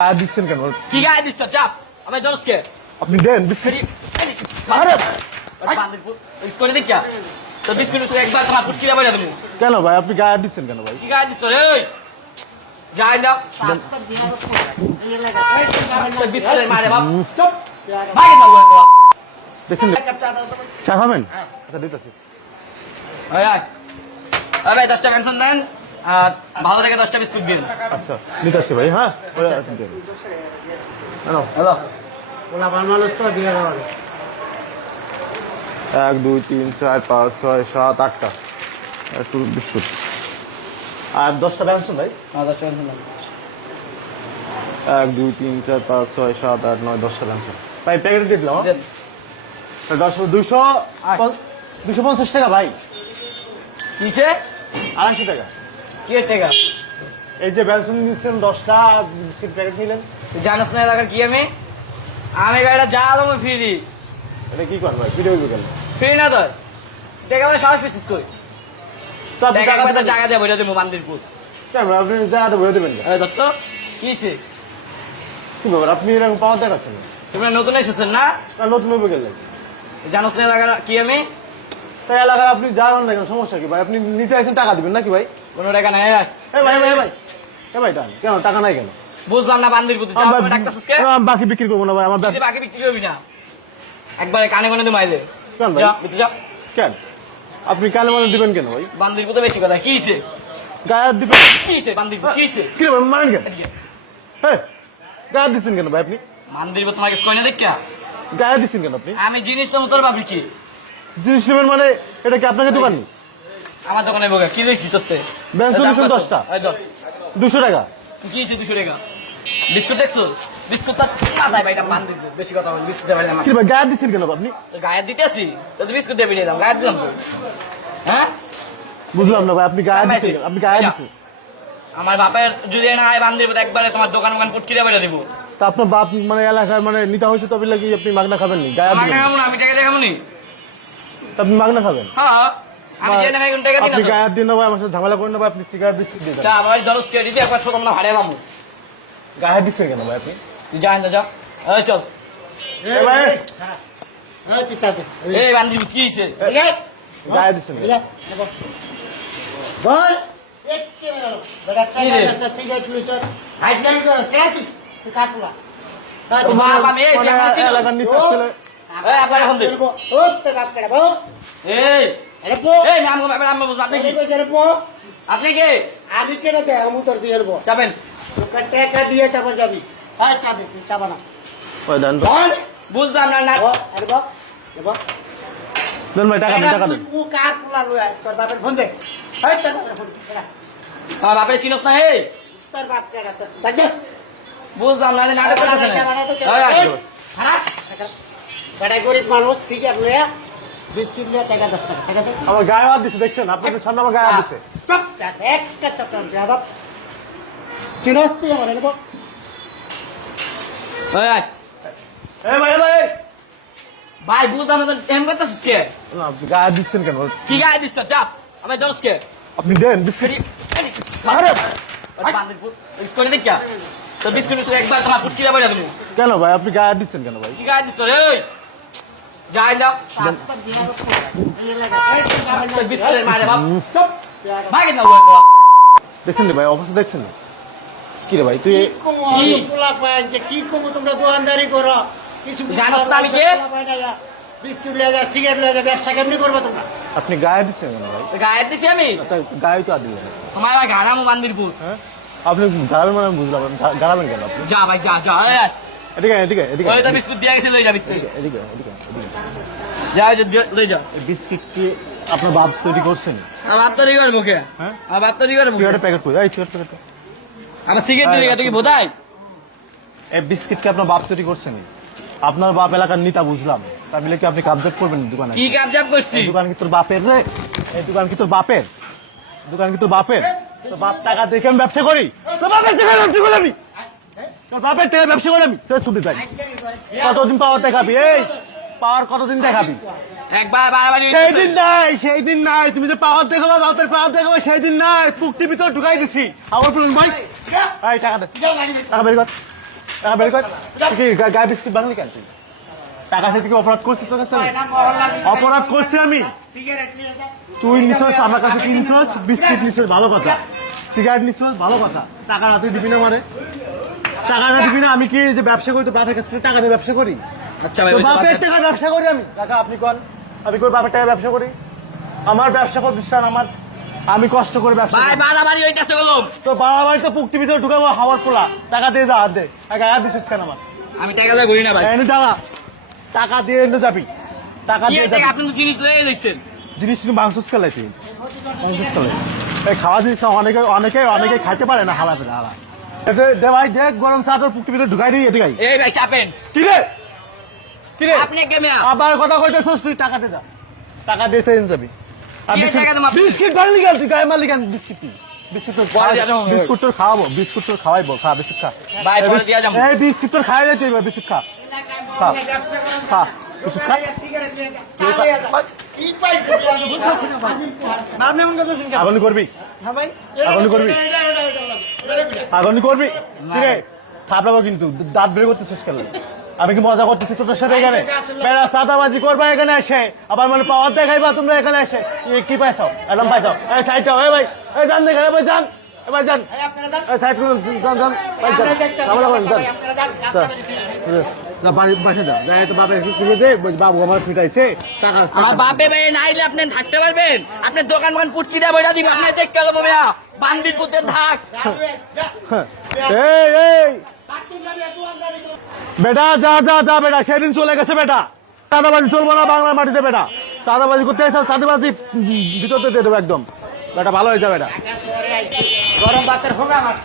গায়ে দিচ্ছেন কেন? কি গায়ে দিচ্ছ? চাপ আমি দোষকে আপনি দেন বিস্কুট। আরে বান্দিরপুর স্কোরে দেখ তো বিস্কুট একবার তোমার ফুটকিরা বাইরে দেবো। কেন ভাই আপনি গায়ে দিচ্ছেন কেন ভাই? কি গায়ে দিচ্ছ রে? যাই দাও বিস্কুটের মারে বাপ চুপ ভাই দাও ওই দেখছেন চা খাবেন? আচ্ছা দিতেছি। ভাই 10টা পেনশন দেন আর ভালো থেকে 10টা বিস্কুট দিন। আচ্ছা দিতেছি ভাই। হ্যাঁ দেন। হ্যালো হ্যালো ওলা মানুষ তো দিয়ে দেওয়া 1 2 3 4 5 6 7 8টা একটু বিস্কুট আর 10টা পেনশন ভাই। 10টা পেনশন দেন। 1 2 3 4 5 6 7 8 9 10টা পেনশন ভাই। প্যাকেট দিয়ে দিলাম। 250 টাকা ভাই। নিচে 250 টাকা। কি টাকা? এই যে পেনশন নিচ্ছেন 10টা বিস্কুট প্যাকেট নিলেন। তুই জানাস না এলাকার কি আমি গাড়িটা যা আলো ফ্রি দিই। এটা কি করবো ভাই? ভিডিও গেল ফ্রি না তোর টাকা মানে সাহস পেয়েছিস কই? তো আপনি টাকা টাকা পয়সা দেবেন। জায়গা দিয়ে বইটা দেবো বান্দিরপুর। কেন আপনি জায়গাটা বলে দেবেন না? দত্ত কিছে কি ব্যাপার আপনি এরকম পাওয়ার দেখাচ্ছেন না? তোমরা নতুন এসেছেন না? না নতুন ভাবে গেলেন জানাস না এলাকার কি আমি তাই এলাকায় আপনি যাবেন না কেন? সমস্যা কি ভাই? আপনি নিতে আসেন টাকা দিবেন নাকি ভাই? কোনো টাকা নাই। ভাই টাকা কেন? টাকা নাই কেন? বুঝলাম না বান্দিরপুর তুই যাওয়ার সময় ডাক্তার সুস্কে আমি বাকি বিক্রি করবো না ভাই। আমার তুই বাকি বিক্রি করবি না একবারে কানে কানে তো মাইলে কেন ভাই? যা বিক্রি যা। কেন আপনি কালে মানে দিবেন কেন ভাই? বান্দিরপুর তো বেশি কথা কিছে গায়ে দিবেন কিছে বান্দিরপুর কিছে কি রে ভাই, মারেন কেন? হ্যাঁ গায়ে দিচ্ছেন কেন ভাই আপনি? বান্দিরপুর তোমাকে কই না দেখা গায়ে দিচ্ছেন কেন আপনি? আমি জিনিস তো তোর ভাবি কি জিনিস নেবেন মানে এটা কি আপনাকে দোকান নি? আমার দোকানে বগে কি দেখছি তোরতে বেঞ্চন 10টা 200 টাকা। কি হয়েছে 200 টাকা বিস্কুট দেখছো বিস্কুট তো মাথায় ভাই এটা বান্দিরপুর বেশি কথা বল বিস্কুট দেবে না কি ভাই গায়ে দিচ্ছেন কেন আপনি? গায়ে দিতেছি তো বিস্কুট দেবে নিয়ে দাম গায়ে দিলাম তো হ্যাঁ বুঝলাম না ভাই আপনি গায়ে দিচ্ছেন কেন? আপনি গায়ে দিচ্ছেন আমার বাপের যদি না হয় বান্দিরপুর একবারে তোমার দোকান পুটকিরে বেড়ে দিব। তা আপনার বাপ মানে এলাকায় মানে নিতে হয়েছে তবে লাগি আপনি মাগনা খাবেন নি? গায়ে মাগনা দিবেন খাবো না আমি টাকা দেখাবো নি। আপনি মাগনা খাবেন? হ্যাঁ আমি জানি না এখন টাকা দিই না আপনি তো। গায়ে দিন না ভাই, আমার সাথে ঝামেলা করেন না ভাই। আপনি সিগারেট বিস্কুট দিয়ে দেন। চা আমার দরজ কে দিতে একবার ছোট না ভাড়ে লামু গায়ে দিচ্ছেন কেন ভাই আপনি? তুই যা না যা এই চল এ ভাই হ্যাঁ তুই চাপে এই বান্দিরপুর কি হয়েছে গায়ে দিচ্ছেন কেন? বল এককে বেরো বেটা টাকা সিগারেট লুচো হাইট গাড়ি করো কেটি তুই কাটুলা ও বাপ আমি এই মানে দেখছি এলাকার নিতে আসলে এই আপনার এখন দে ও তো কাট করে বল এই আরে পো এই নাম গো বাপের আম্মা বুঝ আপনি কি আরে কই রে পো আপনি কে আমি কেটে দে আমি তোর দিয়ে দেব যাবেন তোকে টাকা দিয়ে তারপর যাবি হ্যাঁ চাবি তুই চাবা না ওই দেন তো। বল বুঝলাম না না ও আরে বল বল দেন ভাই টাকা দেন, টাকা দেন। তুই কার পুলা লয় তোর বাপের ফোন দে এই তোর বাপের ফোন দে আমার বাপের চিনস না এই তোর বাপ কেডা তোর দেখ দে বুঝলাম না নাটক করতেছ না বেটাই গরিব মানুষ সিগারেট লয়া বিস্কিট লয়া টাকা 10 টাকা টাকা দে আমার গায়ে হাত দিচ্ছে দেখছেন? আপনাদের সামনে আমার গায়ে হাত দিচ্ছে। চপ একটা চপটা বেয়াদব চিনস তুই আমার নেব এই এ ভাই ভাই ভাই বুঝলাম না এম করতেছিস কে আপনি গায়ে দিচ্ছেন কেন? কি গায়ে দিচ্ছ চাপ আমি দরজকে আপনি দেন বিস্কুট। আরে বান্দিরপুর স্কোরে দেখ তো বিস্কুট একবার তোমার ফুটকিরা বাইরে দেবো। কেন ভাই আপনি গায়ে দিচ্ছেন কেন ভাই? কি গায়ে দিচ্ছ রে? যাই দাও রাস্তা দিয়া এই লাগা বিস্কুটের মারে বাপ চপ ভাগে দাও ওই দেখছেন রে ভাই অবস্থা দেখছেন না? কি রে ভাই তুই কি কমো পোলা পায় যে কি কমো তোমরা দোকানদারি করো কিছু জানোস না আমি কে? বিস্কুট লয়া যা সিগারেট লয়া যা ব্যবসা কেমনি করবে তোমরা আপনি গায়ে দিচ্ছেন কেন ভাই? গায়ে দিছি আমি তা গায়ে তো আর দিলেন না। তোমার গানামো বান্দিরপুর হ্যাঁ আপনি গাড়াবেন মানে বুঝলাম না। গাড়াবেন কেন আপনি? যা ভাই যা যা এদিকে এদিকে এদিকে ওই তো বিস্কুট দিয়ে গেছে লই যাবি তুই এদিকে এদিকে এদিকে। যা লই যা এই বিস্কিট কি আপনার বাপ তৈরি করছেন? আমার বাপ তৈরি করে মুখে হ্যাঁ আমার বাপ তৈরি করে মুখে সিগারেটের প্যাকেট কই? এই সিগারেট প্যাকেট আমার সিগারেট দিয়ে তুই কি বোধাই এই বিস্কিট কি আপনার বাপ তৈরি করছেন? আপনার বাপ এলাকার নেতা বুঝলাম, তার বলে কি আপনি কাবজাব করবেন দোকানে? কি কাবজাব করছি এই দোকান কি তোর বাপের রে? এই দোকান কি তোর বাপের? দোকান কি তোর বাপের? তোর বাপ টাকা দেখে আমি ব্যবসা করি? তোর বাপের টাকা ব্যবসা করি আমি? তোর বাপের টাকা ব্যবসা করি আমি? তোর ছুটি যাই কতদিন পাওয়ার দেখাবি? এই পাওয়ার কতদিন দেখাবি? একবার বারবার সেই দিন নাই তুমি যে পাওয়ার দেখাবো, বাপের পাওয়ার দেখাবো, সেই দিন নাই। পুকটি ভিতর ঢুকাই দিছি আমার ভাই। এই টাকা দে, টাকা বের কর। টাকা বের কর তুই কি গায়ে বিস্কিট বানালি কেন তুই টাকা থেকে কি অপরাধ করছিস তোর কাছে আমি? অপরাধ করছি আমি সিগারেট নিয়ে যা তুই নিছস আমার কাছে কিনছস বিস্কিট নিছস ভালো কথা সিগারেট নিছস ভালো কথা টাকা না তুই দিবি না আমারে টাকা না দিবি না আমি কি যে ব্যবসা করি তো বাপের কাছে থেকে টাকা নিয়ে ব্যবসা করি আচ্ছা ভাই তো বাপের টাকা ব্যবসা করি আমি টাকা আপনি কোন আমি করে বাপের টাকা ব্যবসা করি আমার ব্যবসা প্রতিষ্ঠান আমার আমি কষ্ট করে ব্যবসা ভাই করি। মারামারি হইতাছে গো তো বাবা বাড়িতে পুক্তি ভিতরে ঢুকাবো হাওয়ার পোলা টাকা দিয়ে যা হাত দে টাকা হাত দিছিস কেন আমার আমি টাকা দিয়ে ঘুরি না ভাই এনে টাকা টাকা দিয়ে এনে যাবি টাকা কি দিয়ে টাকা যাবি আপনি তো জিনিস লয়ে যাচ্ছেন জিনিস কিন্তু মাংস খেলাই তুই মাংস খেলাই এই খাওয়া জিনিস অনেকে খাইতে পারে না হালা ফেলে হালা দে ভাই দেখ গরম চা তোর পুক্তি ভিতরে ঢুকাই দিই এদিকে এই ভাই চাপেন কি রে কি রে আপনি কে মেয়া আবার কথা কইতেছস তুই টাকা দে যা টাকা দিয়ে তো এনে যাবি আর কি টাকা দেবো আপনি? বিস্কিট বানলি কেন তুই গায়ে মারলি কেন বিস্কিট কি বিস্কুট তোর পরে দিয়া যাবো। বিস্কুট তোর খাওয়াবো বিস্কুট তোর খাওয়াইবো খা বিস্কুট খা ভাই, পরে দিয়া যাবো। এই বিস্কুট তোর খাওয়াই তুই বিস্কুট খা এলাকায় খা। মহল্লায় ব্যবসা করেন খা না। বিস্কুট খা সিগারেট নিয়ে যা চা নিয়ে যা কি পাইছে হাজির পোহার আপনি এমন করতেছেন কেন আগুন করবি হ্যাঁ ভাই আগুন করবি এটা আগুন করবি কি রে থাপড়াবো কিন্তু দাঁত বের করতেছিস কেন আমি কি মজা করতেছি তোর সাথে এখানে বেড়া চাঁদাবাজি করবা এখানে এসে আবার মানে পাওয়ার দেখাইবা তোমরা এখানে এসে কি পাইছো একদম পাইছো এই সাইডটা এই ভাই এই যান দেখে ভাই যান এবার যান আপনারা যান এই সাইড করুন যান যান ভাই যান আমরা দেখতেছি ঝামেলা করেন যান আপনারা যান রাস্তা বেশি ফিরে যা বাড়ি বাসে যা যাই তো বাপের কিনে দে বাবু আমার ফিটাইছে টাকা আমার বাপে ভাই নাইলে আপনি থাকতে পারবেন আপনি দোকান পুটকি দিয়ে বইটা দিবেন আপনি দেখতে যাবো ভাইয়া বান্দির পুতে থাক এই এই বাকি যাবে দোকানদারি করো বেটা যা যা যা বেটা সেদিন চলে গেছে বেটা চাঁদাবাজি চলবো না বাংলার মাটিতে বেটা চাঁদাবাজি করতে এসে চাঁদাবাজি ভিতরতে দিয়ে দেবো একদম বেটা ভালো হয়ে যাবে বেটা ঢাকা শহরে আইছি গরম ভাতের হোক আমার